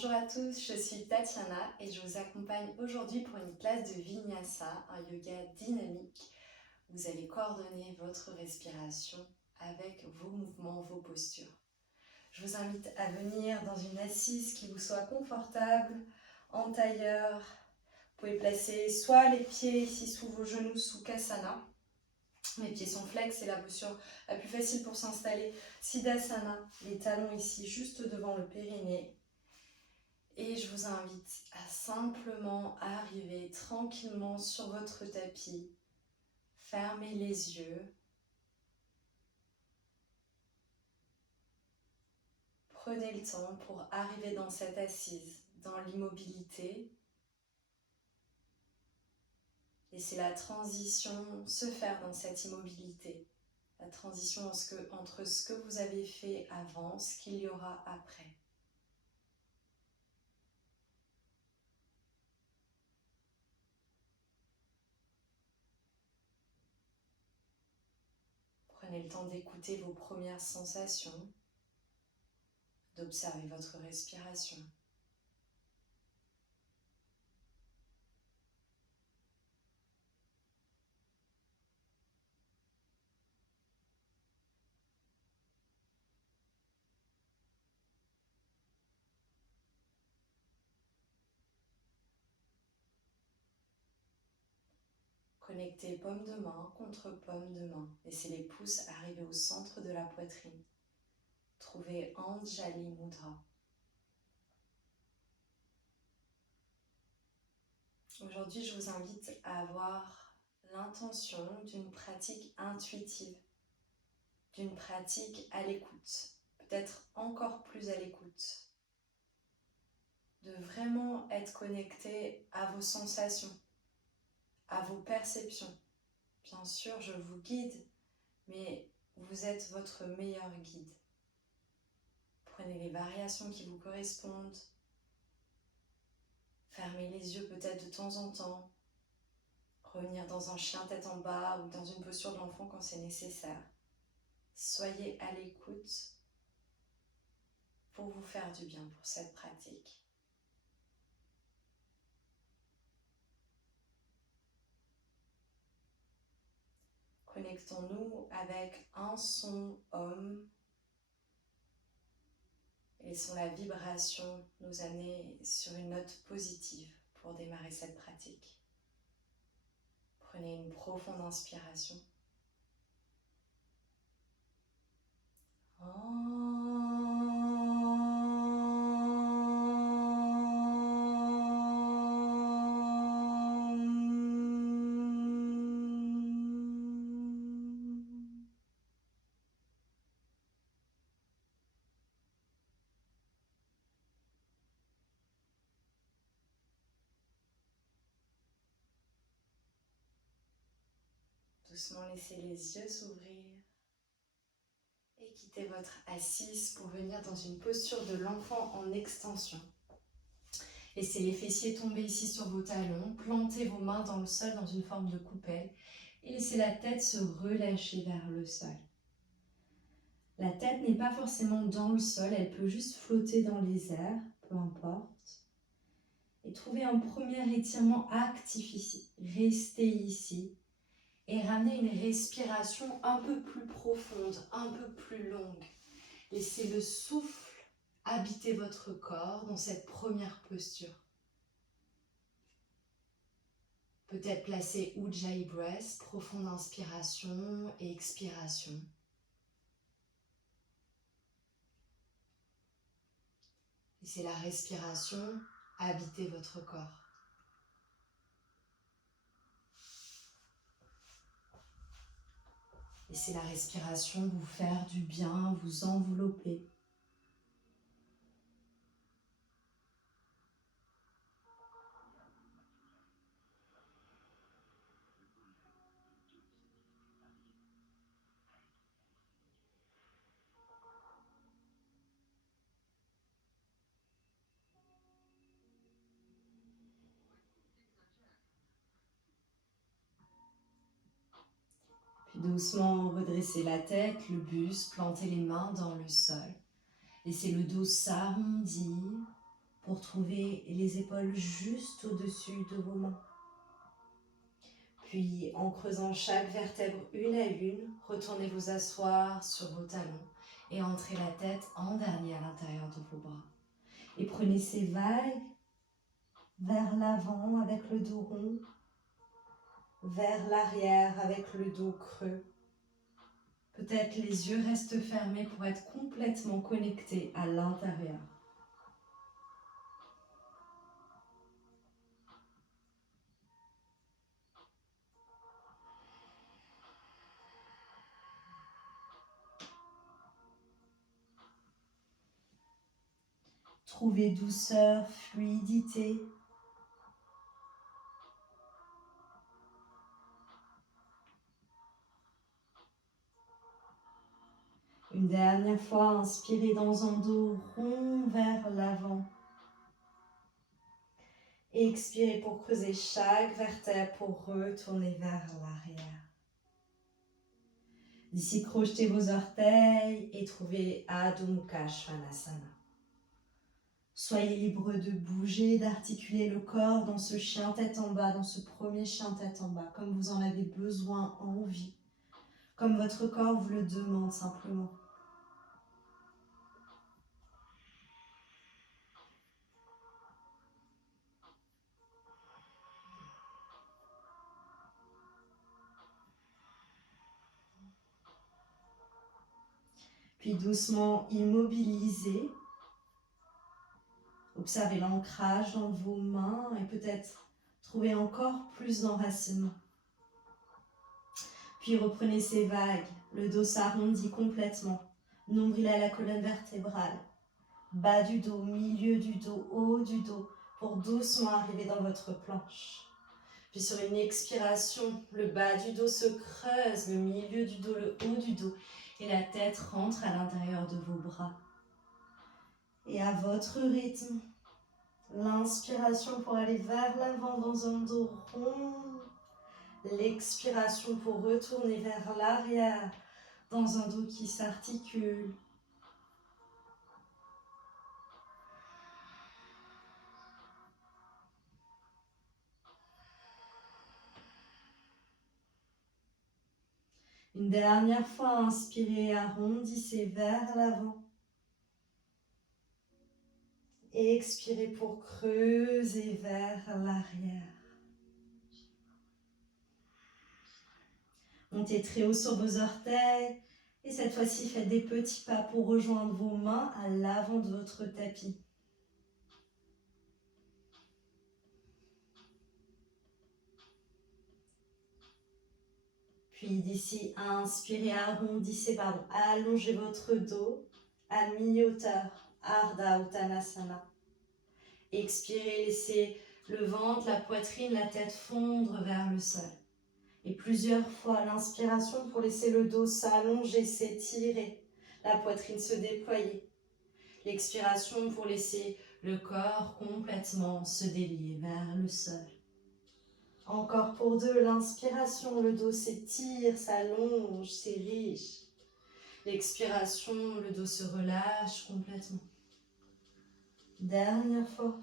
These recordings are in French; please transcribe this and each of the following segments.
Bonjour à tous, je suis Tatiana et je vous accompagne aujourd'hui pour une classe de Vinyasa, un yoga dynamique. Vous allez coordonner votre respiration avec vos mouvements, vos postures. Je vous invite à venir dans une assise qui vous soit confortable, en tailleur. Vous pouvez placer soit les pieds ici sous vos genoux, Sukhasana. Mes pieds sont flex, c'est la posture la plus facile pour s'installer. Siddhasana, les talons ici juste devant le périnée. Et je vous invite à simplement arriver tranquillement sur votre tapis. Fermez les yeux. Prenez le temps pour arriver dans cette assise, dans l'immobilité. Laissez la transition se faire dans cette immobilité. La transition entre ce que vous avez fait avant, ce qu'il y aura après. Prenez le temps d'écouter vos premières sensations, d'observer votre respiration. Connectez paume de main contre paume de main. Laissez les pouces arriver au centre de la poitrine. Trouvez Anjali Mudra. Aujourd'hui, je vous invite à avoir l'intention d'une pratique intuitive, d'une pratique à l'écoute, peut-être encore plus à l'écoute, de vraiment être connecté à vos sensations, à vos perceptions. Bien sûr, je vous guide, mais vous êtes votre meilleur guide. Prenez les variations qui vous correspondent. Fermez les yeux peut-être de temps en temps. Revenir dans un chien tête en bas ou dans une posture de l'enfant quand c'est nécessaire. Soyez à l'écoute pour vous faire du bien pour cette pratique. Connectons-nous avec un son Om. Laissons la vibration nous amener sur une note positive pour démarrer cette pratique. Prenez une profonde inspiration. Doucement laissez les yeux s'ouvrir et quittez votre assise pour venir dans une posture de l'enfant en extension. Laissez les fessiers tomber ici sur vos talons, plantez vos mains dans le sol dans une forme de coupelle et laissez la tête se relâcher vers le sol. La tête n'est pas forcément dans le sol, elle peut juste flotter dans les airs, peu importe. Et trouvez un premier étirement actif ici. Restez ici et ramenez une respiration un peu plus profonde, un peu plus longue. Laissez le souffle habiter votre corps dans cette première posture. Peut-être placer Ujjayi Breath, profonde inspiration et expiration. Laissez la respiration habiter votre corps. Laissez la respiration vous faire du bien, vous envelopper. Puis doucement redressez la tête, le buste, plantez les mains dans le sol. Laissez le dos s'arrondir. pour trouver les épaules juste au-dessus de vos mains. Puis, en creusant chaque vertèbre une à une, retournez vous asseoir sur vos talons et entrez la tête en dernier à l'intérieur de vos bras. Et prenez ces vagues vers l'avant avec le dos rond, vers l'arrière avec le dos creux. Peut-être les yeux restent fermés pour être complètement connectés à l'intérieur. Trouvez douceur, fluidité. Une dernière fois, inspirez dans un dos rond vers l'avant. Et expirez pour creuser chaque vertèbre pour retourner vers l'arrière. D'ici, crochetez vos orteils et trouvez Adho Mukha Svanasana. Soyez libre de bouger, d'articuler le corps dans ce chien tête en bas, dans ce premier chien tête en bas, comme vous en avez besoin, envie, comme votre corps vous le demande simplement. Puis doucement immobilisez. Observez l'ancrage dans vos mains et peut-être trouver encore plus d'enracinement. Puis reprenez ces vagues, le dos s'arrondit complètement, nombril à la colonne vertébrale, bas du dos, milieu du dos, haut du dos, pour doucement arriver dans votre planche. Puis sur une expiration, le bas du dos se creuse, le milieu du dos, le haut du dos, et la tête rentre à l'intérieur de vos bras. Et à votre rythme, l'inspiration pour aller vers l'avant dans un dos rond, l'expiration pour retourner vers l'arrière dans un dos qui s'articule. Une dernière fois, inspirez, arrondissez vers l'avant. Et expirez pour creuser vers l'arrière. Montez très haut sur vos orteils. Et cette fois-ci, faites des petits pas pour rejoindre vos mains à l'avant de votre tapis. Puis d'ici, inspirez, allongez votre dos à mi-hauteur, Ardha Uttanasana. Expirez, laissez le ventre, la poitrine, la tête fondre vers le sol. Et plusieurs fois, l'inspiration pour laisser le dos s'allonger, s'étirer, la poitrine se déployer. L'expiration pour laisser le corps complètement se délier vers le sol. Encore pour deux, l'inspiration, le dos s'étire, s'allonge, s'érige. L'expiration, le dos se relâche complètement. Dernière fois.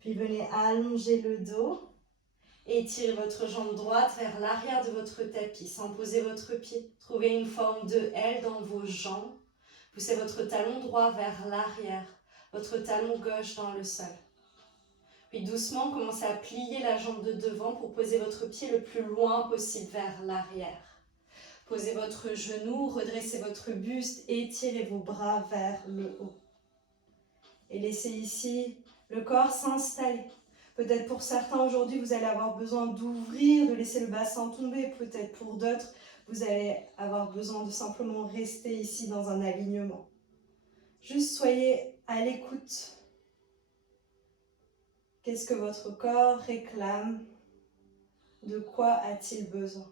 Puis venez allonger le dos. Étirez votre jambe droite vers l'arrière de votre tapis sans poser votre pied. Trouvez une forme de L dans vos jambes. Poussez votre talon droit vers l'arrière, votre talon gauche dans le sol. Puis doucement, commencez à plier la jambe de devant pour poser votre pied le plus loin possible vers l'arrière. Posez votre genou, redressez votre buste, étirez vos bras vers le haut. Et laissez ici le corps s'installer. Peut-être pour certains aujourd'hui, vous allez avoir besoin d'ouvrir, de laisser le bassin tomber. Peut-être pour d'autres, vous allez avoir besoin de simplement rester ici dans un alignement. Juste soyez à l'écoute. Qu'est-ce que votre corps réclame? De quoi a-t-il besoin?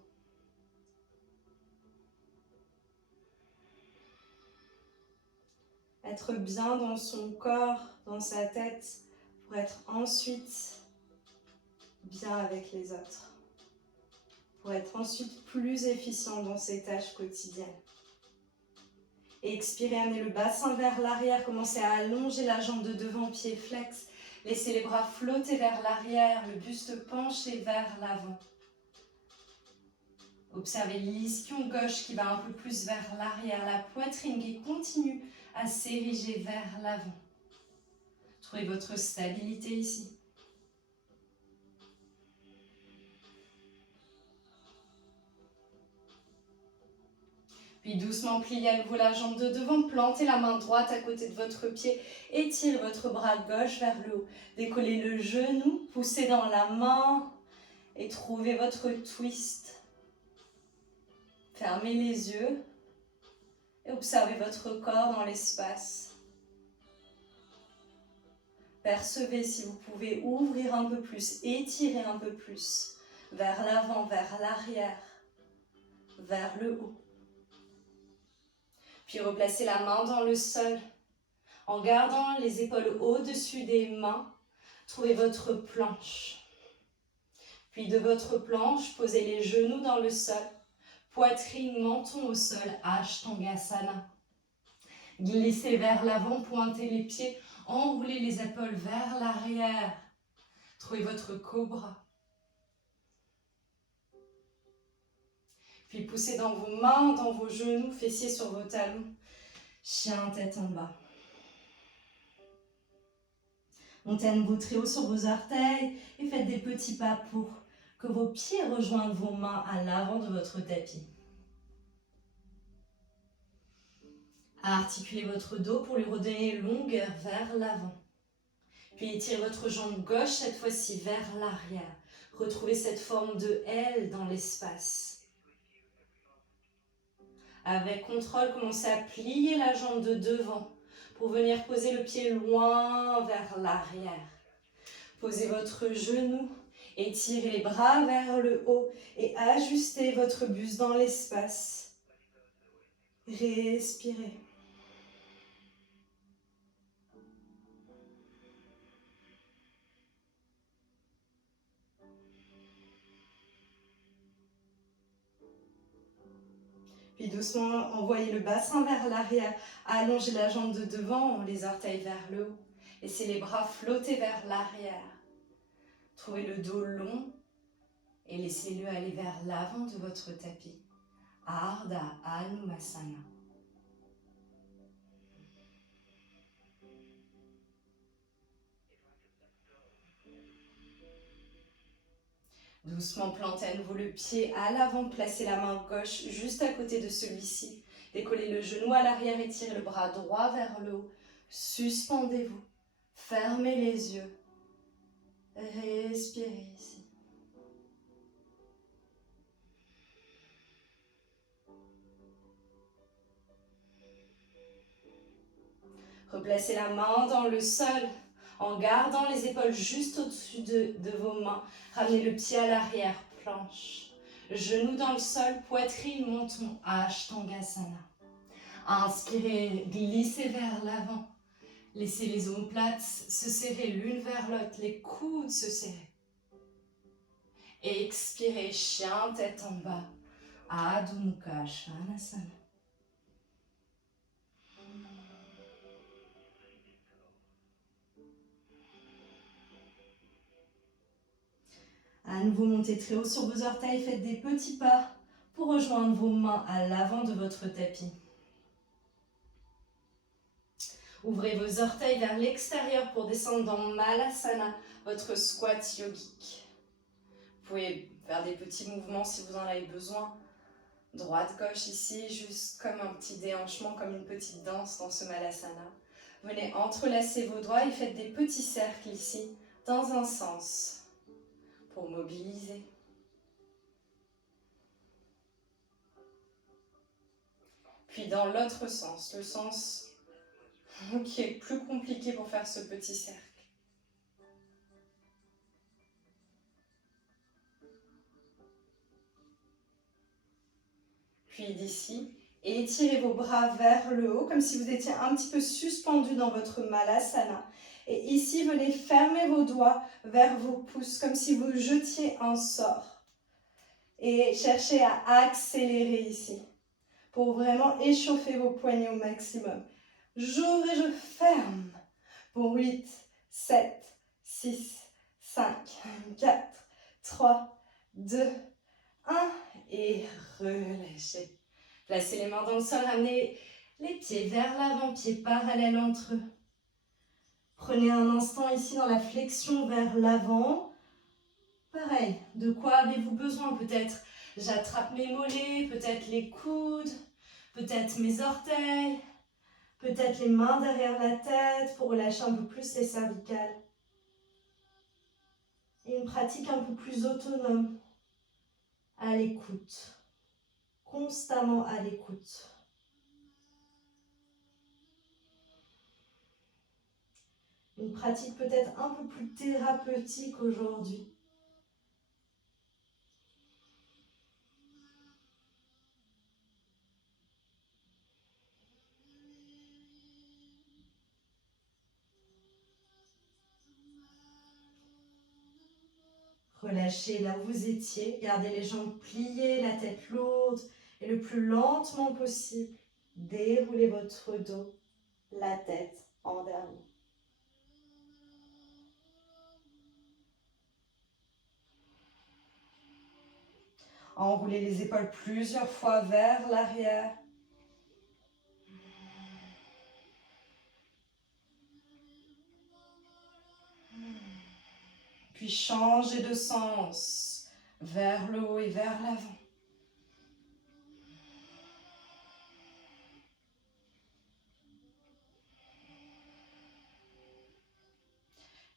Être bien dans son corps, dans sa tête, pour être ensuite bien avec les autres. pour être ensuite plus efficient dans ces tâches quotidiennes. Et expirez, amenez le bassin vers l'arrière, commencez à allonger la jambe de devant, pied flex. Laissez les bras flotter vers l'arrière, le buste penché vers l'avant. Observez l'ischio gauche qui va un peu plus vers l'arrière, la poitrine qui continue à s'ériger vers l'avant. Trouvez votre stabilité ici. Puis doucement pliez à nouveau la jambe de devant, plantez la main droite à côté de votre pied, étirez votre bras gauche vers le haut, décollez le genou, poussez dans la main et trouvez votre twist. Fermez les yeux et observez votre corps dans l'espace. Percevez si vous pouvez ouvrir un peu plus, étirer un peu plus, vers l'avant, vers l'arrière, vers le haut. Puis replacez la main dans le sol, en gardant les épaules au-dessus des mains. Trouvez votre planche. Puis de votre planche, posez les genoux dans le sol, poitrine, menton au sol, Ashtangasana. Glissez vers l'avant, pointez les pieds, enroulez les épaules vers l'arrière. Trouvez votre cobra. Puis poussez dans vos mains, dans vos genoux, fessiers sur vos talons. Chien, tête en bas. Montez à nouveau très haut sur vos orteils et faites des petits pas pour que vos pieds rejoignent vos mains à l'avant de votre tapis. Articulez votre dos pour lui redonner longueur vers l'avant. Puis étirez votre jambe gauche, cette fois-ci vers l'arrière. Retrouvez cette forme de L dans l'espace. Avec contrôle, commencez à plier la jambe de devant pour venir poser le pied loin vers l'arrière. Posez votre genou, étirez les bras vers le haut et ajustez votre buste dans l'espace. Respirez. Puis doucement, envoyez le bassin vers l'arrière. Allongez la jambe de devant, les orteils vers le haut. Laissez les bras flotter vers l'arrière. Trouvez le dos long et laissez-le aller vers l'avant de votre tapis. Ardha Anumasana. Doucement, plantez à nouveau le pied à l'avant, placez la main gauche juste à côté de celui-ci. Décollez le genou à l'arrière, étirez le bras droit vers le haut. Suspendez-vous, fermez les yeux. Respirez ici. Replacez la main dans le sol en gardant les épaules juste au-dessus de vos mains. Ramenez le pied à l'arrière, planche. Genoux dans le sol, poitrine, menton, Ashtangasana. Inspirez, glissez vers l'avant. Laissez les omoplates se serrer l'une vers l'autre, les coudes se serrer. Et expirez, chien, tête en bas. Adho Mukha Svanasana. À nouveau, montez très haut sur vos orteils, faites des petits pas pour rejoindre vos mains à l'avant de votre tapis. Ouvrez vos orteils vers l'extérieur pour descendre dans Malasana, votre squat yogique. Vous pouvez faire des petits mouvements si vous en avez besoin. Droite-gauche ici, juste comme un petit déhanchement, comme une petite danse dans ce Malasana. Venez entrelacer vos doigts et faites des petits cercles ici, dans un sens, pour mobiliser. Puis dans l'autre sens, le sens qui est plus compliqué pour faire ce petit cercle. Puis d'ici, étirez vos bras vers le haut, comme si vous étiez un petit peu suspendu dans votre Malasana. Et ici, venez fermer vos doigts vers vos pouces, comme si vous jetiez un sort. Et cherchez à accélérer ici pour vraiment échauffer vos poignets au maximum. J'ouvre et je ferme pour 8, 7, 6, 5, 4, 3, 2, 1 et relâchez. Placez les mains dans le sol, ramenez les pieds vers l'avant, pieds parallèles entre eux. Prenez un instant ici dans la flexion vers l'avant. Pareil, de quoi avez-vous besoin? Peut-être j'attrape mes mollets, peut-être les coudes, peut-être mes orteils, peut-être les mains derrière la tête pour relâcher un peu plus les cervicales. Et une pratique un peu plus autonome, à l'écoute, constamment à l'écoute. Une pratique peut-être un peu plus thérapeutique aujourd'hui. Relâchez là où vous étiez, gardez les jambes pliées, la tête lourde et le plus lentement possible, déroulez votre dos, la tête en dernier. Enroulez les épaules plusieurs fois vers l'arrière. Puis changez de sens vers le haut et vers l'avant.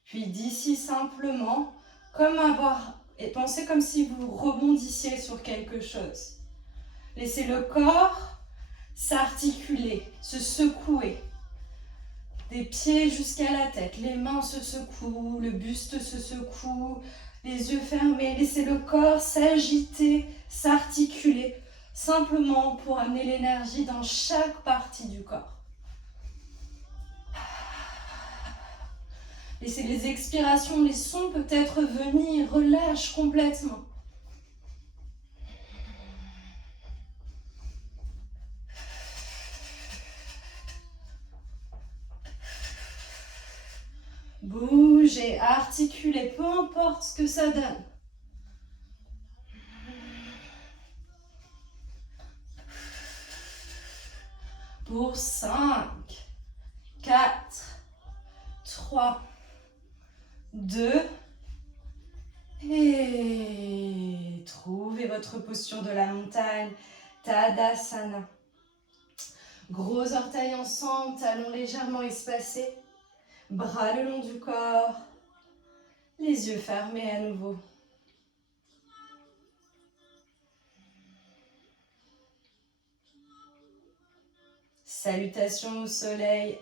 Puis d'ici simplement, pensez comme si vous rebondissiez sur quelque chose. Laissez le corps s'articuler, se secouer. Des pieds jusqu'à la tête, les mains se secouent, le buste se secoue, les yeux fermés. Laissez le corps s'agiter, s'articuler, simplement pour amener l'énergie dans chaque partie du corps. Laissez les expirations, les sons peut-être venir, relâche complètement. Bougez, articulez, peu importe ce que ça donne. Pour 5, 4, 3, 2, et trouvez votre posture de la montagne, Tadasana. Gros orteils ensemble, talons légèrement espacés, bras le long du corps, les yeux fermés à nouveau. Salutations au soleil.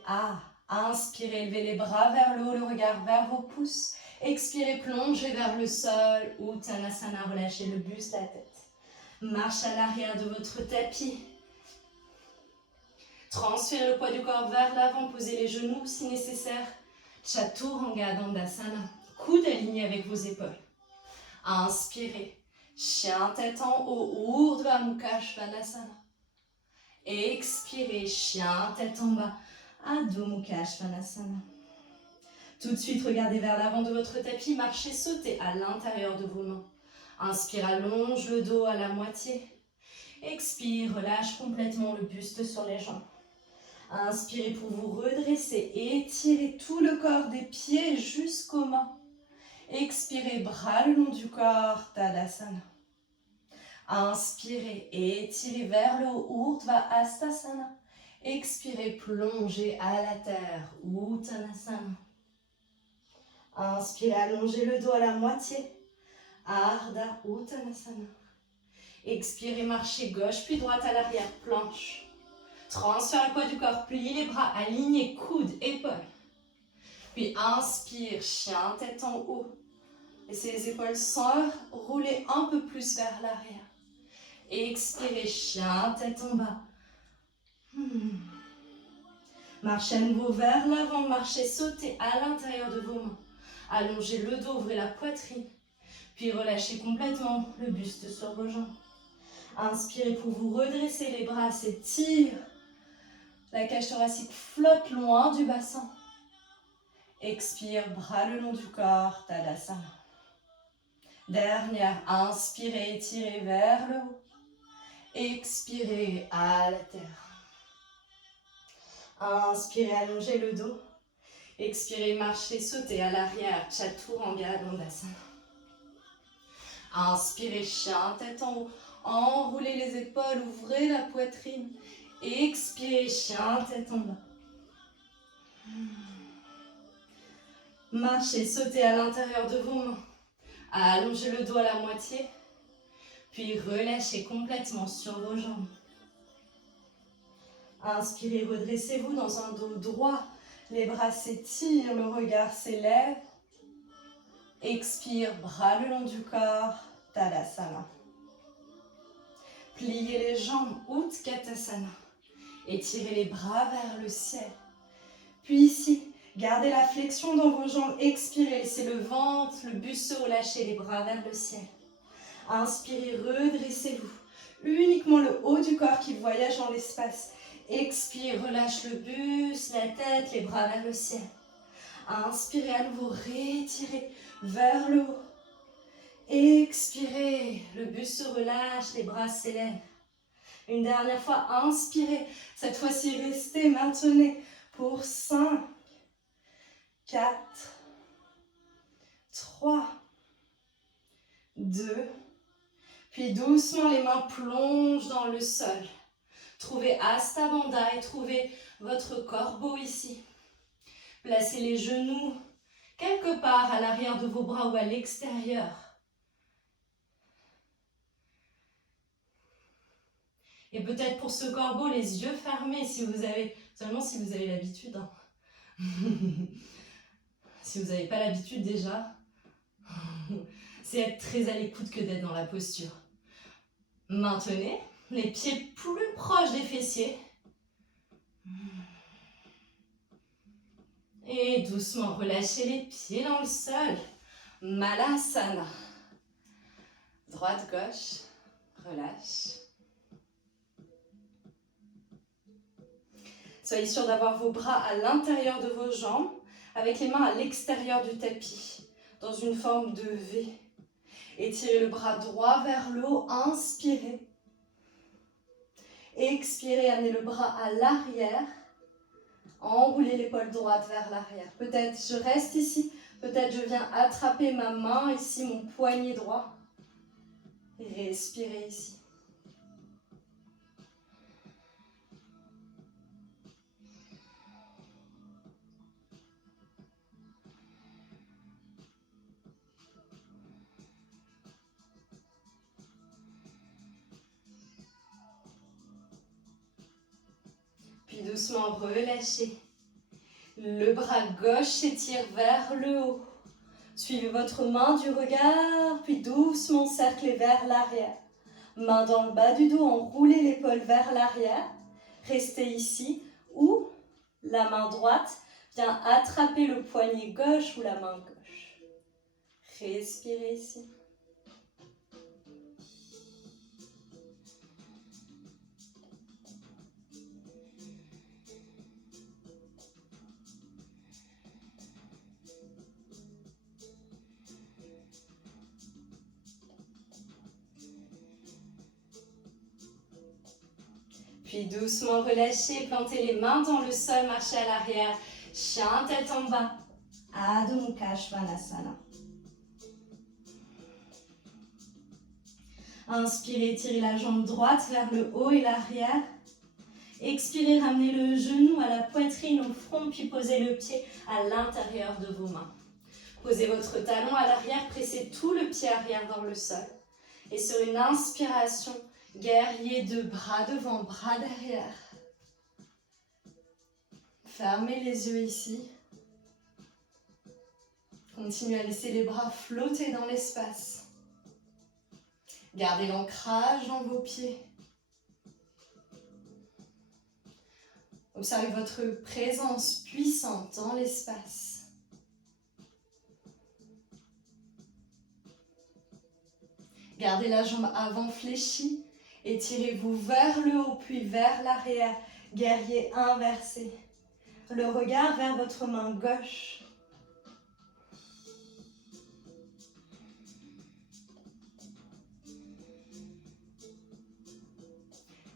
Inspirez, levez les bras vers le haut, le regard vers vos pouces. Expirez, plongez vers le sol. Uttanasana, relâchez le buste, la tête. Marche à l'arrière de votre tapis. Transférez le poids du corps vers l'avant, posez les genoux si nécessaire. Chaturanga Dandasana. Coudes alignés avec vos épaules. Inspirez. Chien tête en haut, Urdhva Mukha Svanasana. Expirez, chien tête en bas, Adho Mukha Svanasana. Tout de suite, regardez vers l'avant de votre tapis, marchez, sautez à l'intérieur de vos mains. Inspire, allonge le dos à la moitié. Expire, relâche complètement le buste sur les jambes. Inspirez pour vous redresser, étirez tout le corps des pieds jusqu'aux mains. Expirez, bras le long du corps, Tadasana. Inspirez, étirez vers le haut, Urdhva Hastasana. Expirez, plongez à la terre, Uttanasana. Inspirez, allongez le dos à la moitié, Ardha Uttanasana. Expirez, marchez gauche puis droite à l'arrière, planche. Transfère le poids du corps, pliez les bras, alignez coudes, épaules. Puis inspire, chien, tête en haut. Laissez les épaules s'enrouler un peu plus vers l'arrière. Expirez, chien, tête en bas. Marchez à nouveau vers l'avant, marchez, sautez à l'intérieur de vos mains. Allongez le dos, ouvrez la poitrine. Puis relâchez complètement le buste sur vos jambes. Inspirez pour vous redresser les bras, s'étire. La cage thoracique flotte loin du bassin. Expire, bras le long du corps, Tadasana. Dernière, inspirez, étirez vers le haut. Expirez à la terre. Inspirez, allongez le dos. Expirez, marchez, sautez à l'arrière, Chaturanga Dandasana. Inspirez, chien, tête en haut. Enroulez les épaules, ouvrez la poitrine. Expirez, chien, tête en bas. Marchez, sautez à l'intérieur de vos mains. Allongez le dos à la moitié. Puis relâchez complètement sur vos jambes. Inspirez, redressez-vous dans un dos droit. Les bras s'étirent, le regard s'élève. Expire, bras le long du corps, Tadasana. Pliez les jambes, Utkatasana. Étirez les bras vers le ciel. Puis ici, gardez la flexion dans vos jambes. Expirez, laissez le ventre, le buste se relâcher, les bras vers le ciel. Inspirez, redressez-vous. Uniquement le haut du corps qui voyage dans l'espace. Expire, relâche le buste, la tête, les bras vers le ciel. Inspirez à nouveau, rétirez vers le haut. Expirez, le buste se relâche, les bras s'élèvent. Une dernière fois, inspirez. Cette fois-ci, restez, maintenez pour 5, 4, 3, 2, puis doucement les mains plongent dans le sol. Trouvez Hasta Bandha et trouvez votre corbeau ici. Placez les genoux quelque part à l'arrière de vos bras ou à l'extérieur. Et peut-être pour ce corbeau, les yeux fermés, seulement si vous avez l'habitude. Hein. Si vous n'avez pas l'habitude déjà, c'est être très à l'écoute que d'être dans la posture. Maintenez les pieds plus proches des fessiers. Et doucement relâchez les pieds dans le sol. Malasana. Droite, gauche, relâche. Soyez sûr d'avoir vos bras à l'intérieur de vos jambes, avec les mains à l'extérieur du tapis, dans une forme de V. Étirez le bras droit vers le haut, inspirez. Expirez, amenez le bras à l'arrière. Enroulez l'épaule droite vers l'arrière. Peut-être je reste ici, peut-être je viens attraper ma main ici, mon poignet droit. Respirez ici. Puis doucement relâchez. Le bras gauche s'étire vers le haut. Suivez votre main du regard, puis doucement cerclez vers l'arrière. Main dans le bas du dos, enroulez l'épaule vers l'arrière. Restez ici ou la main droite vient attraper le poignet gauche ou la main gauche. Respirez ici. Puis doucement relâchez, plantez les mains dans le sol, marchez à l'arrière. Chien, tête en bas. Adho Mukha Svanasana. Inspirez, tirez la jambe droite vers le haut et l'arrière. Expirez, ramenez le genou à la poitrine, au front, puis posez le pied à l'intérieur de vos mains. Posez votre talon à l'arrière, pressez tout le pied arrière dans le sol. Et sur une inspiration, guerrier de bras devant, bras derrière. Fermez les yeux ici. Continuez à laisser les bras flotter dans l'espace. Gardez l'ancrage dans vos pieds. Observez votre présence puissante dans l'espace. Gardez la jambe avant fléchie. Étirez-vous vers le haut, puis vers l'arrière. Guerrier inversé. Le regard vers votre main gauche.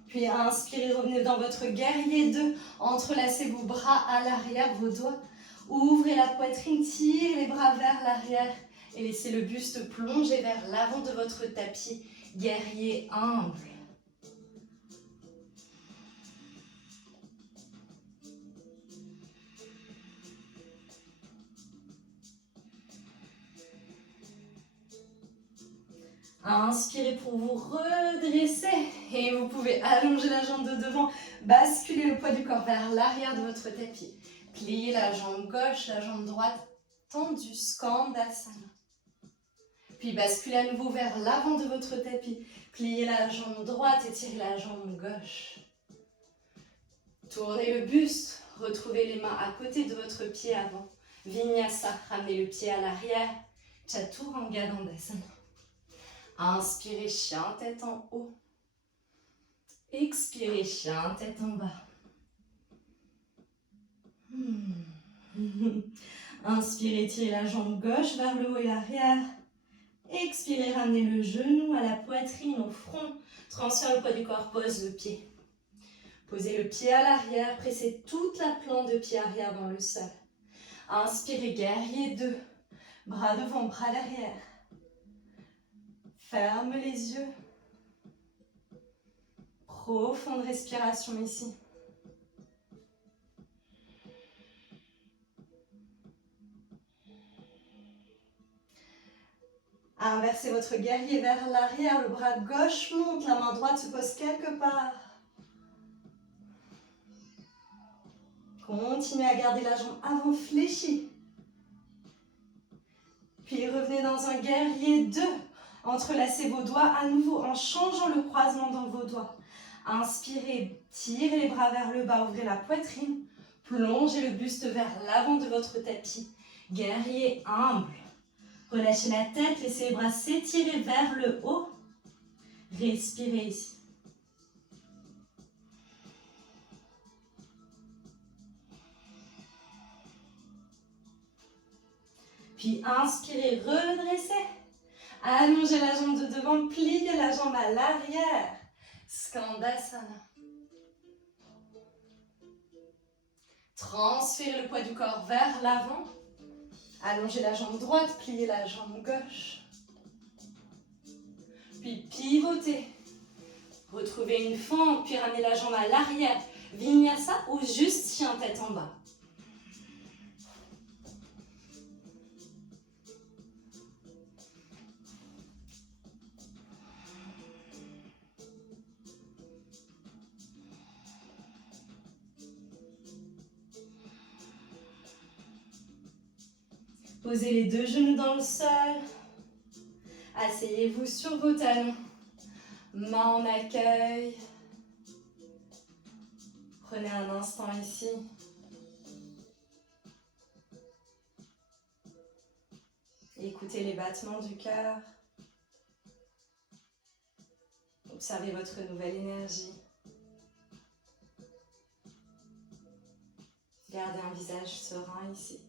Puis inspirez, revenez dans votre guerrier 2. Entrelacez vos bras à l'arrière, vos doigts. Ouvrez la poitrine, tirez les bras vers l'arrière et laissez le buste plonger vers l'avant de votre tapis. Guerrier humble. Inspirez pour vous redresser et vous pouvez allonger la jambe de devant, basculer le poids du corps vers l'arrière de votre tapis. Pliez la jambe gauche, la jambe droite tendue, Skandasana. Puis basculez à nouveau vers l'avant de votre tapis. Pliez la jambe droite et tirez la jambe gauche. Tournez le buste, retrouvez les mains à côté de votre pied avant. Vinyasa, ramenez le pied à l'arrière. Chaturanga Dandasana. Inspirez, chien, tête en haut. Expirez, chien, tête en bas. Inspirez, tirez la jambe gauche vers le haut et l'arrière. Expirez, ramenez le genou à la poitrine, au front. Transfère le poids du corps, pose le pied. Posez le pied à l'arrière, pressez toute la plante de pied arrière dans le sol. Inspirez, guerrier 2. Bras devant, bras derrière. Ferme les yeux. Profonde respiration ici. Inversez votre guerrier vers l'arrière, le bras gauche monte, la main droite se pose quelque part. Continuez à garder la jambe avant fléchie. Puis revenez dans un guerrier 2. Entrelacez vos doigts à nouveau en changeant le croisement dans vos doigts. Inspirez, tirez les bras vers le bas, ouvrez la poitrine. Plongez le buste vers l'avant de votre tapis. Guerrier humble. Relâchez la tête, laissez les bras s'étirer vers le haut. Respirez ici. Puis inspirez, redressez. Allongez la jambe de devant, pliez la jambe à l'arrière. Skandasana. Transférez le poids du corps vers l'avant. Allongez la jambe droite, pliez la jambe gauche. Puis pivotez. Retrouvez une fente, puis ramenez la jambe à l'arrière. Vinyasa ou juste chien tête en bas. Posez les deux genoux dans le sol. Asseyez-vous sur vos talons. Main en accueil. Prenez un instant ici. Écoutez les battements du cœur. Observez votre nouvelle énergie. Gardez un visage serein ici.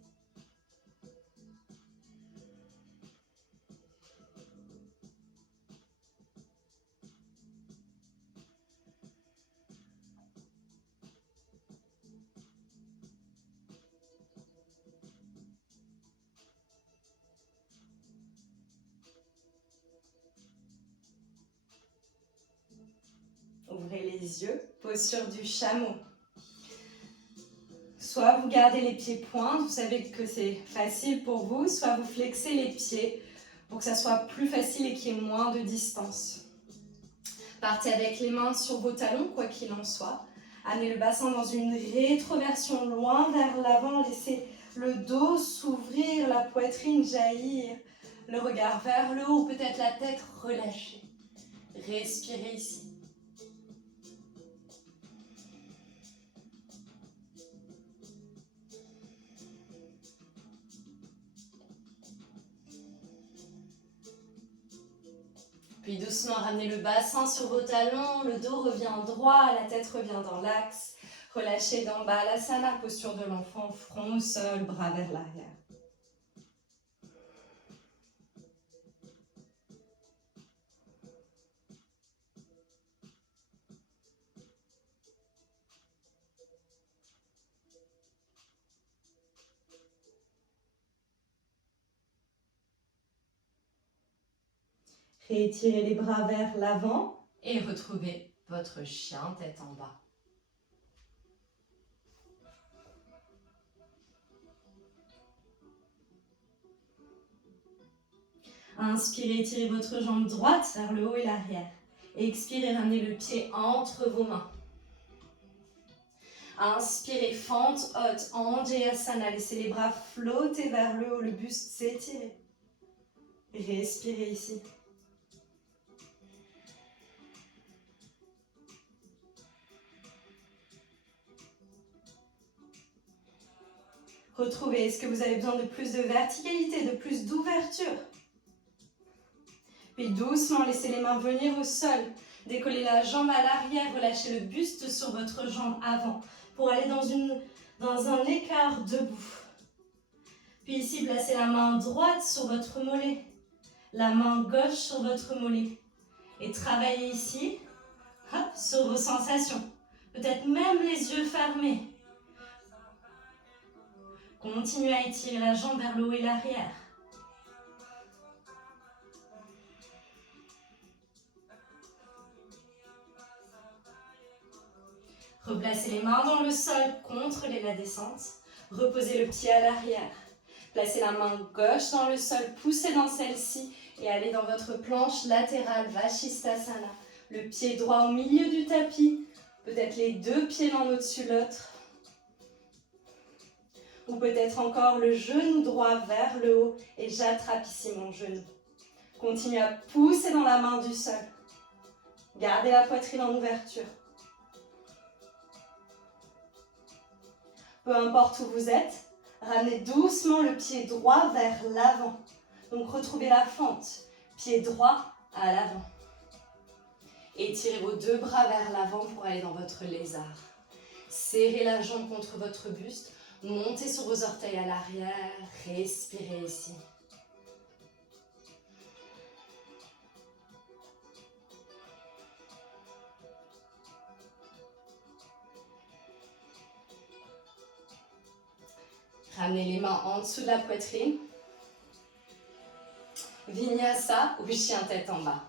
Ouvrez les yeux, posture du chameau. Soit vous gardez les pieds points, vous savez que c'est facile pour vous, soit vous flexez les pieds pour que ça soit plus facile et qu'il y ait moins de distance. Partez avec les mains sur vos talons, quoi qu'il en soit. Amenez le bassin dans une rétroversion loin vers l'avant, laissez le dos s'ouvrir, la poitrine jaillir, le regard vers le haut, peut-être la tête relâchée. Respirez ici. Puis Puis doucement, ramenez le bassin sur vos talons, le dos revient droit, la tête revient dans l'axe. Relâchez d'en bas, l'asana, posture de l'enfant, front au sol, bras vers l'arrière. Réétirez les bras vers l'avant et retrouvez votre chien tête en bas. Inspirez, étirez votre jambe droite vers le haut et l'arrière. Expirez, ramenez le pied entre vos mains. Inspirez, fente haute, Anjayasana. Laissez les bras flotter vers le haut, le buste s'étirer. Respirez ici. Retrouvez, est-ce que vous avez besoin de plus de verticalité, de plus d'ouverture? Puis doucement, laissez les mains venir au sol. Décollez la jambe à l'arrière, relâchez le buste sur votre jambe avant pour aller dans un écart debout. Puis ici, placez la main droite sur votre mollet, la main gauche sur votre mollet. Et travaillez ici hop, sur vos sensations. Peut-être même les yeux fermés. Continuez à étirer la jambe vers le haut et l'arrière. Replacez les mains dans le sol, contrôlez la descente. Reposez le pied à l'arrière. Placez la main gauche dans le sol, poussez dans celle-ci et allez dans votre planche latérale, Vashisthasana. Le pied droit au milieu du tapis, peut-être les deux pieds l'un au-dessus de l'autre. Ou peut-être encore le genou droit vers le haut et j'attrape ici mon genou. Continuez à pousser dans la main du sol. Gardez la poitrine en ouverture. Peu importe où vous êtes, ramenez doucement le pied droit vers l'avant. Donc retrouvez la fente, pied droit à l'avant. Étirez vos deux bras vers l'avant pour aller dans votre lézard. Serrez la jambe contre votre buste, montez sur vos orteils à l'arrière, respirez ici. Ramenez les mains en dessous de la poitrine. Vinyasa ou chien tête en bas.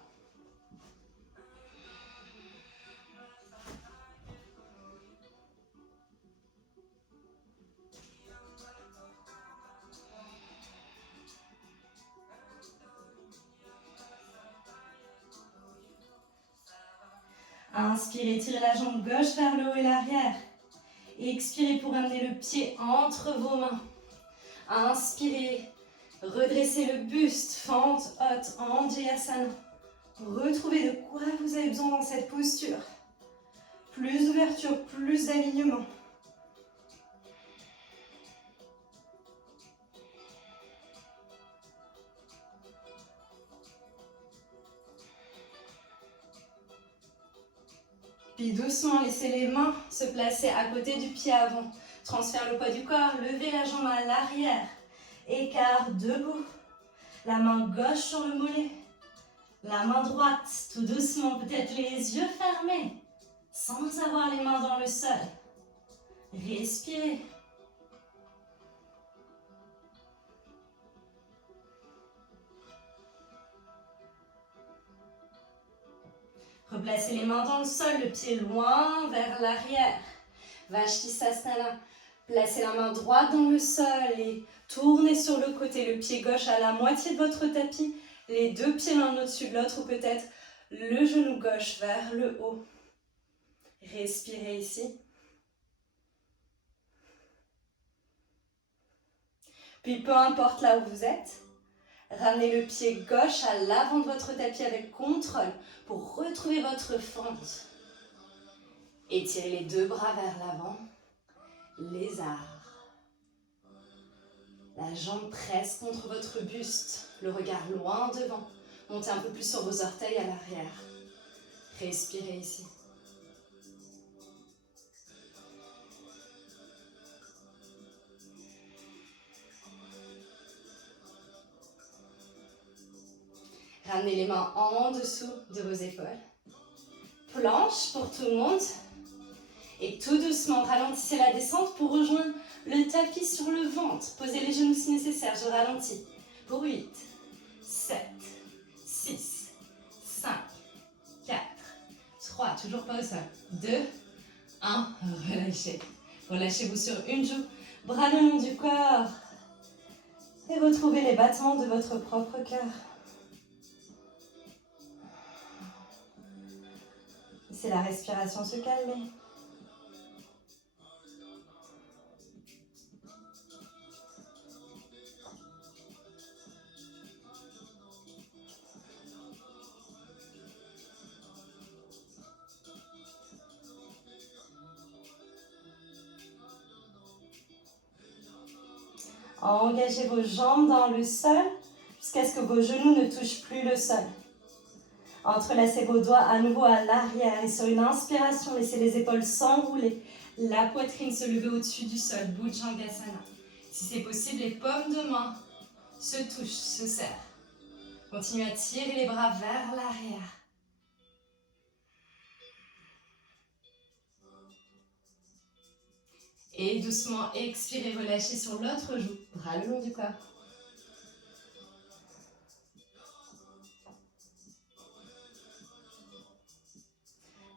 Inspirez, tirez la jambe gauche vers le haut et l'arrière. Expirez pour amener le pied entre vos mains. Inspirez, redressez le buste, fente haute, Anjayasana. Retrouvez de quoi vous avez besoin dans cette posture. Plus d'ouverture, plus d'alignement. Puis doucement, laissez les mains se placer à côté du pied avant. Transfère le poids du corps, levez la jambe à l'arrière. Écart debout. La main gauche sur le mollet. La main droite, tout doucement, peut-être les yeux fermés, sans avoir les mains dans le sol. Respirez. Replacez les mains dans le sol, le pied loin vers l'arrière. Vashisthasana. Placez la main droite dans le sol et tournez sur le côté, le pied gauche à la moitié de votre tapis, les deux pieds l'un au-dessus de l'autre ou peut-être le genou gauche vers le haut. Respirez ici. Puis peu importe là où vous êtes, ramenez le pied gauche à l'avant de votre tapis avec contrôle pour retrouver votre fente. Étirez les deux bras vers l'avant, lézard. La jambe presse contre votre buste, le regard loin devant. Montez un peu plus sur vos orteils à l'arrière. Respirez ici. Ramenez les mains en dessous de vos épaules. Planche pour tout le monde. Et tout doucement, ralentissez la descente pour rejoindre le tapis sur le ventre. Posez les genoux si nécessaire, je ralentis. Pour 8, 7, 6, 5, 4, 3, toujours pas au sol. 2, 1, relâchez. Relâchez-vous sur une joue, bras le long du corps. Et retrouvez les battements de votre propre cœur. C'est la respiration se calmer. Engagez vos jambes dans le sol jusqu'à ce que vos genoux ne touchent plus le sol. Entrelacez vos doigts à nouveau à l'arrière et sur une inspiration, laissez les épaules s'enrouler, la poitrine se lever au-dessus du sol, Bhujangasana. Si c'est possible, les paumes de main se touchent, se serrent. Continuez à tirer les bras vers l'arrière. Et doucement, expirez, relâchez sur l'autre joue, bras le long du corps.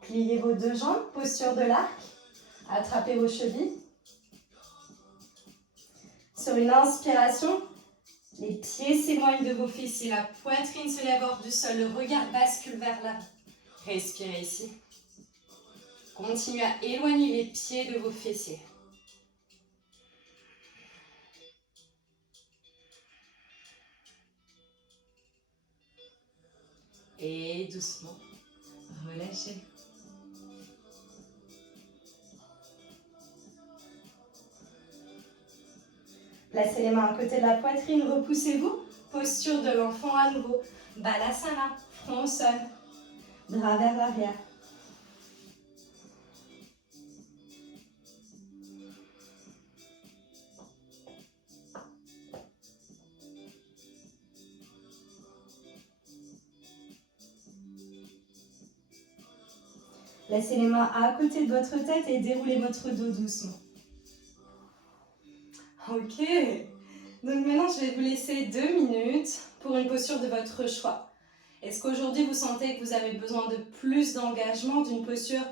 Pliez vos deux jambes, posture de l'arc. Attrapez vos chevilles. Sur une inspiration, les pieds s'éloignent de vos fessiers, la poitrine se lève hors du sol, le regard bascule vers l'avant. Respirez ici. Continuez à éloigner les pieds de vos fessiers. Et doucement, relâchez. Placez les mains à côté de la poitrine, repoussez-vous. Posture de l'enfant à nouveau. Balasana, front au sol. Bras vers l'arrière. Laissez les mains à côté de votre tête et déroulez votre dos doucement. Ok, donc maintenant je vais vous laisser 2 minutes pour une posture de votre choix. Est-ce qu'aujourd'hui vous sentez que vous avez besoin de plus d'engagement, d'une posture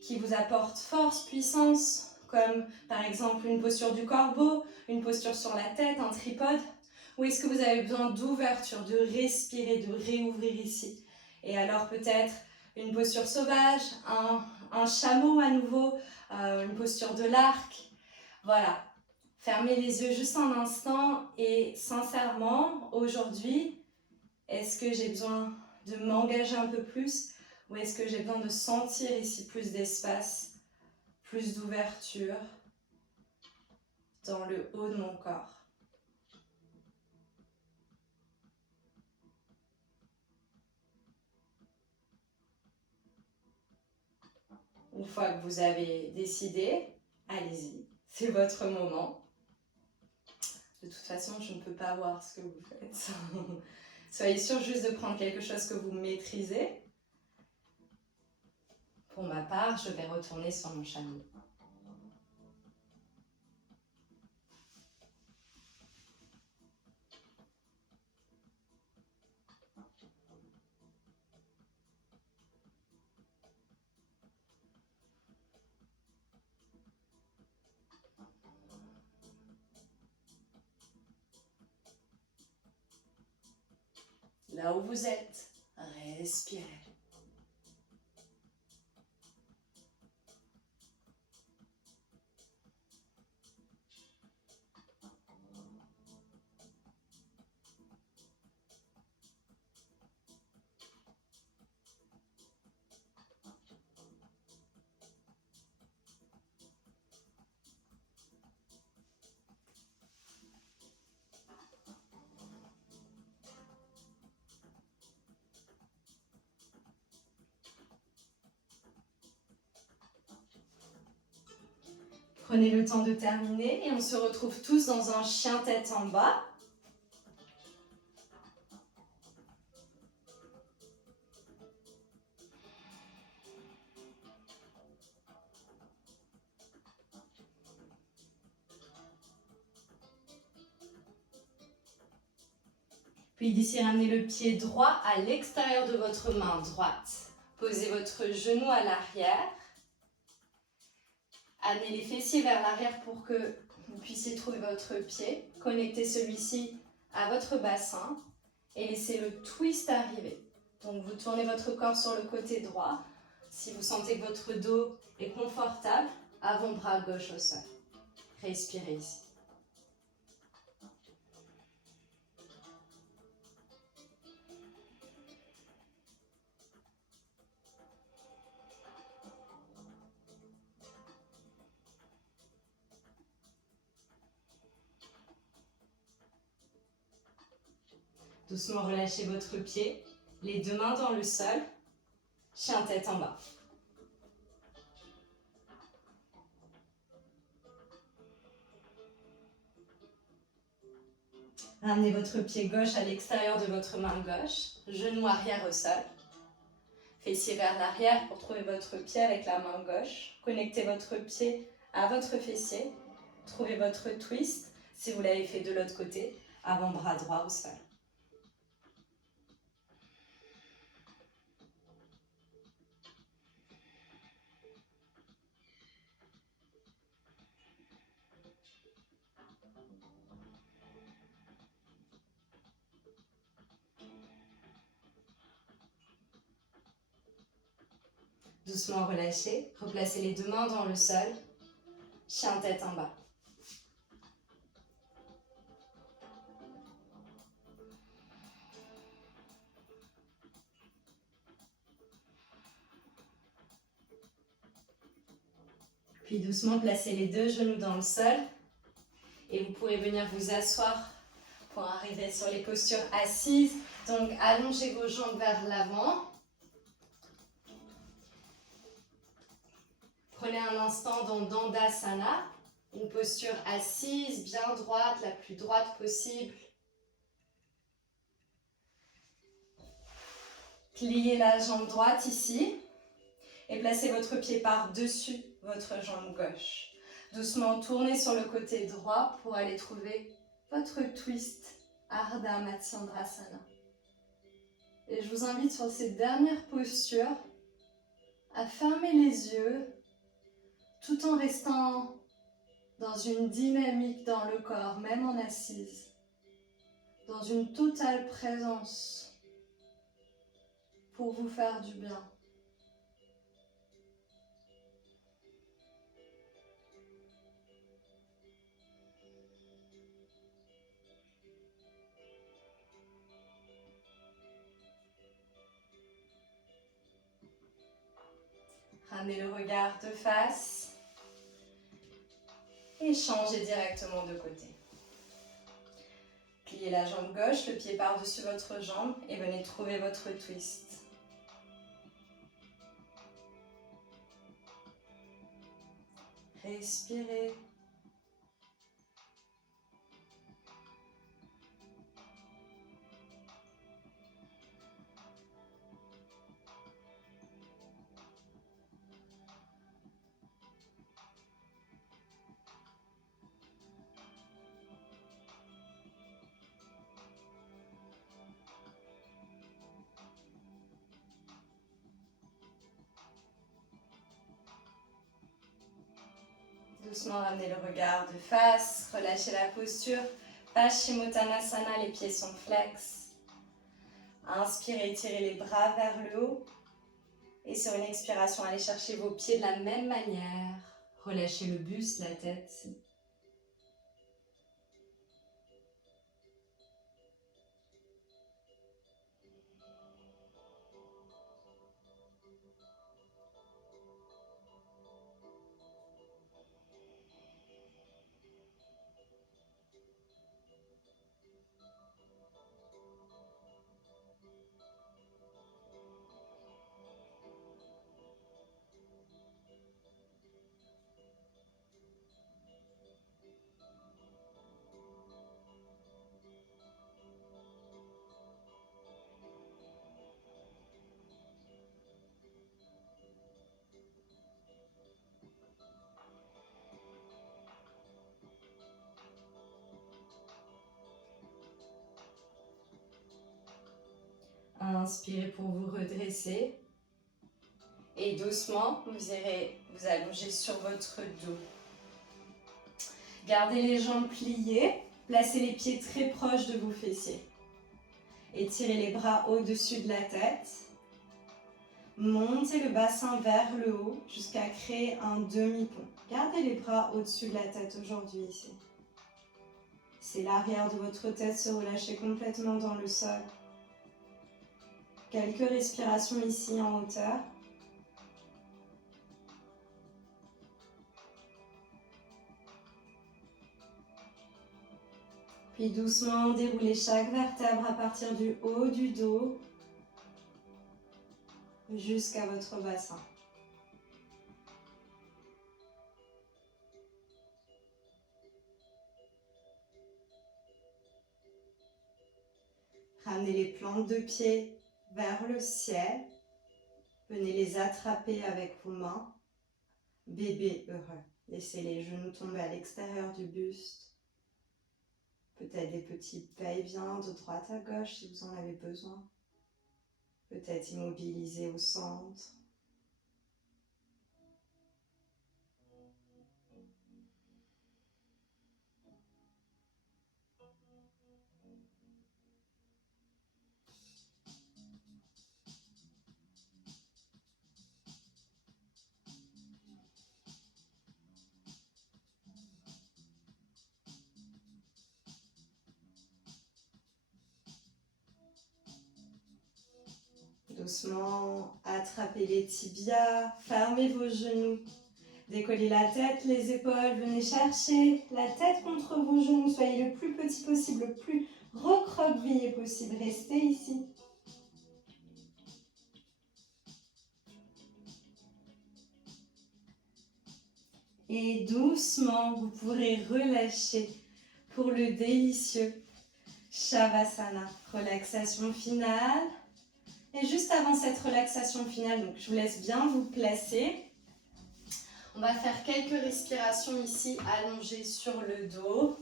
qui vous apporte force, puissance, comme par exemple une posture du corbeau, une posture sur la tête, un tripode? Ou est-ce que vous avez besoin d'ouverture, de respirer, de réouvrir ici? Et alors peut-être une posture sauvage, un chameau à nouveau, une posture de l'arc. Voilà. Fermez les yeux juste un instant et sincèrement, aujourd'hui, est-ce que j'ai besoin de m'engager un peu plus ou est-ce que j'ai besoin de sentir ici plus d'espace, plus d'ouverture dans le haut de mon corps? Une fois que vous avez décidé, allez-y, c'est votre moment. De toute façon, je ne peux pas voir ce que vous faites. Soyez sûr juste de prendre quelque chose que vous maîtrisez. Pour ma part, je vais retourner sur mon chameau. Là où vous êtes, respirez. Prenez le temps de terminer et on se retrouve tous dans un chien tête en bas. Puis d'ici, ramenez le pied droit à l'extérieur de votre main droite. Posez votre genou à l'arrière. Amenez les fessiers vers l'arrière pour que vous puissiez trouver votre pied. Connectez celui-ci à votre bassin et laissez le twist arriver. Donc vous tournez votre corps sur le côté droit. Si vous sentez que votre dos est confortable, avant-bras gauche au sol. Respirez ici. Doucement relâchez votre pied, les deux mains dans le sol, chien tête en bas. Ramenez votre pied gauche à l'extérieur de votre main gauche, genou arrière au sol. Fessier vers l'arrière pour trouver votre pied avec la main gauche. Connectez votre pied à votre fessier. Trouvez votre twist, si vous l'avez fait de l'autre côté, avant-bras droit au sol. Doucement relâchez, replacez les deux mains dans le sol, chien tête en bas. Puis doucement placez les deux genoux dans le sol et vous pourrez venir vous asseoir pour arriver sur les postures assises. Donc allongez vos jambes vers l'avant. Prenez un instant dans Dandasana, une posture assise, bien droite, la plus droite possible. Pliez la jambe droite ici et placez votre pied par-dessus votre jambe gauche. Doucement tournez sur le côté droit pour aller trouver votre twist Ardha Matsyendrasana. Et je vous invite sur cette dernière posture à fermer les yeux tout en restant dans une dynamique dans le corps, même en assise, dans une totale présence pour vous faire du bien. Ramenez le regard de face et changez directement de côté. Pliez la jambe gauche, le pied par-dessus votre jambe et venez trouver votre twist. Respirez. Doucement ramenez le regard de face, relâchez la posture. Paschimottanasana, les pieds sont flex. Inspirez, tirez les bras vers le haut. Et sur une expiration, allez chercher vos pieds de la même manière. Relâchez le buste, la tête. Inspirez pour vous redresser. Et doucement, vous irez vous allonger sur votre dos. Gardez les jambes pliées. Placez les pieds très proches de vos fessiers. Étirez les bras au-dessus de la tête. Montez le bassin vers le haut jusqu'à créer un demi-pont. Gardez les bras au-dessus de la tête aujourd'hui ici. C'est l'arrière de votre tête se relâcher complètement dans le sol. Quelques respirations ici en hauteur. Puis doucement déroulez chaque vertèbre à partir du haut du dos jusqu'à votre bassin. Ramenez les plantes de pied vers le ciel. Venez les attraper avec vos mains. Bébé heureux. Laissez les genoux tomber à l'extérieur du buste. Peut-être des petits va-et-vient de droite à gauche si vous en avez besoin. Peut-être immobilisé au centre. Doucement, attrapez les tibias, fermez vos genoux. Décollez la tête, les épaules, venez chercher la tête contre vos genoux. Soyez le plus petit possible, le plus recroquevillé possible. Restez ici. Et doucement, vous pourrez relâcher pour le délicieux Shavasana. Relaxation finale. Et juste avant cette relaxation finale, donc je vous laisse bien vous placer. On va faire quelques respirations ici, allongées sur le dos.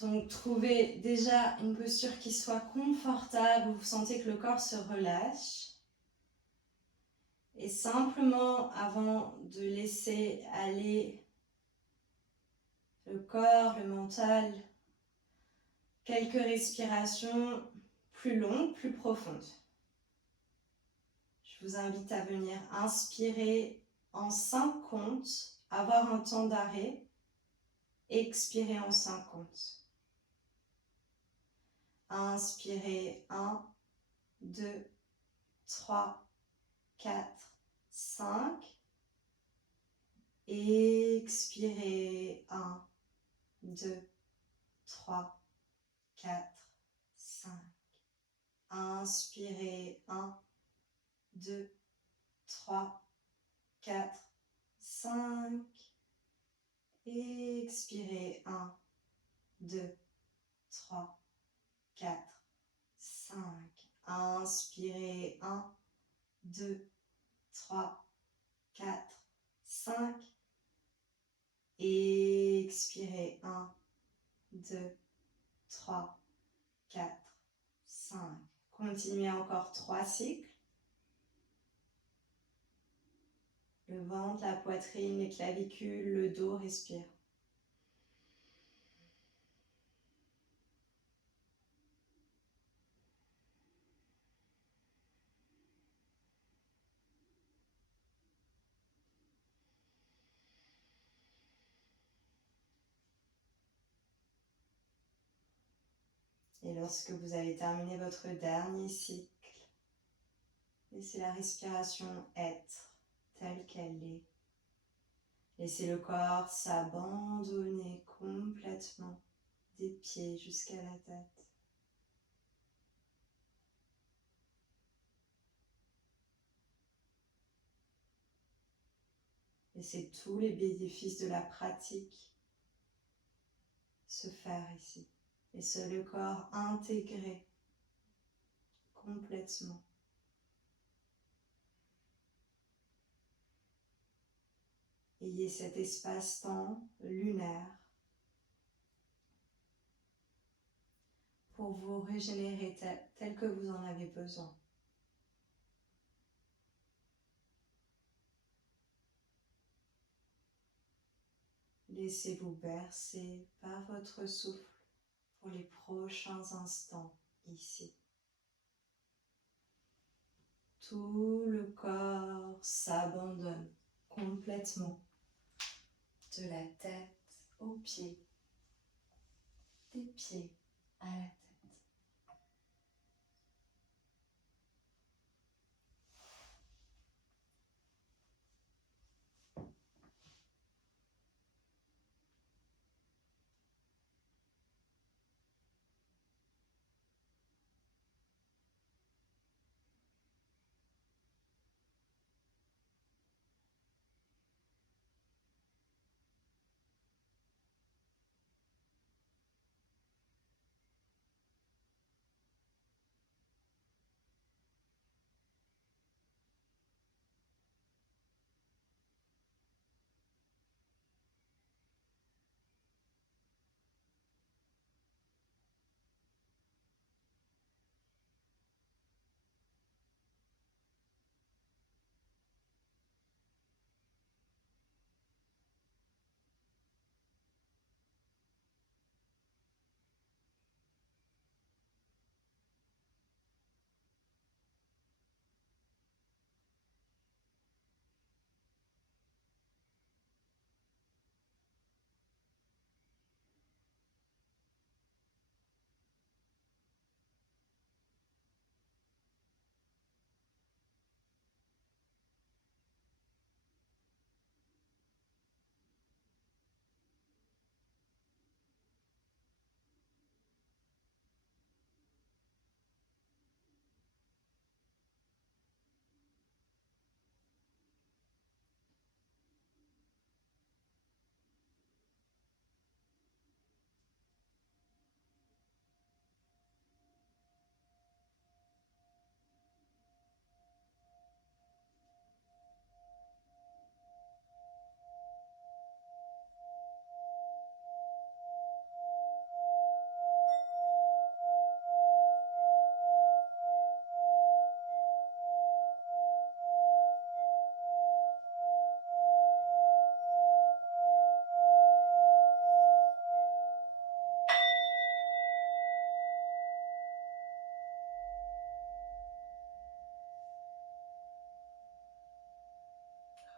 Donc trouvez déjà une posture qui soit confortable, où vous sentez que le corps se relâche. Et simplement, avant de laisser aller le corps, le mental, quelques respirations plus longues, plus profondes. Je vous invite à venir inspirer en 5 comptes, avoir un temps d'arrêt, expirer en 5 comptes. Inspirez 1, 2, 3, 4, 5. Expirez 1, 2, 3, 4, 5. Inspirez 1, 2, 3, 4, 5. Expirez 1, 2, 3, 4, 5. Inspirez 1, 2, 3, 4, 5. Expirez 1, 2, 3, 4, 5. Continuez encore 3 cycles. Le ventre, la poitrine, les clavicules, le dos respire. Et lorsque vous avez terminé votre dernier cycle, laissez la respiration être telle qu'elle est. Laissez le corps s'abandonner complètement des pieds jusqu'à la tête. Laissez tous les bénéfices de la pratique se faire ici. Laissez le corps intégré complètement. Ayez cet espace-temps lunaire pour pour vous régénérer tel que vous en avez besoin. Laissez-vous bercer par votre souffle pour les prochains instants ici. Tout le corps s'abandonne complètement, de la tête aux pieds, des pieds à la tête.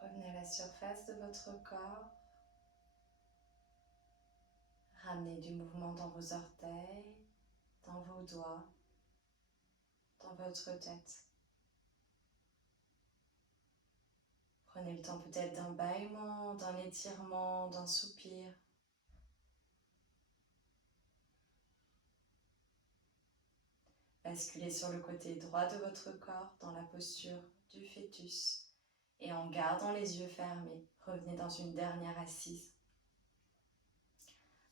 Revenez à la surface de votre corps. Ramenez du mouvement dans vos orteils, dans vos doigts, dans votre tête. Prenez le temps peut-être d'un bâillement, d'un étirement, d'un soupir. Basculez sur le côté droit de votre corps dans la posture du fœtus. Et en gardant les yeux fermés, revenez dans une dernière assise.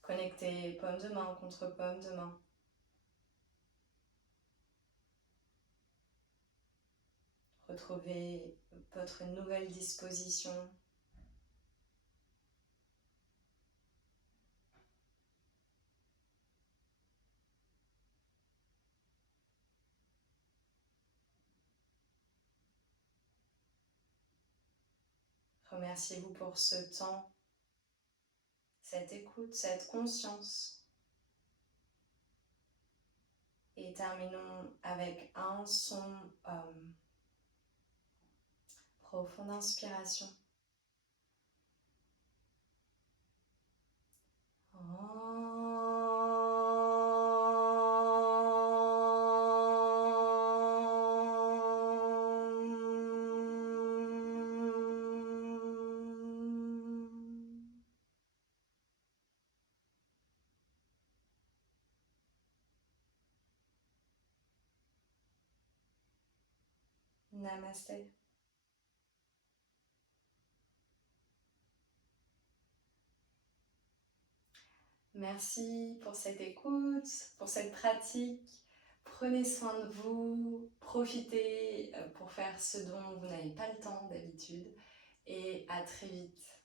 Connectez paume de main contre paume de main. Retrouvez votre nouvelle disposition. Remerciez-vous pour ce temps, cette écoute, cette conscience. Et terminons avec un son profonde inspiration. Namasté. Merci pour cette écoute, pour cette pratique. Prenez soin de vous, profitez pour faire ce dont vous n'avez pas le temps d'habitude et à très vite.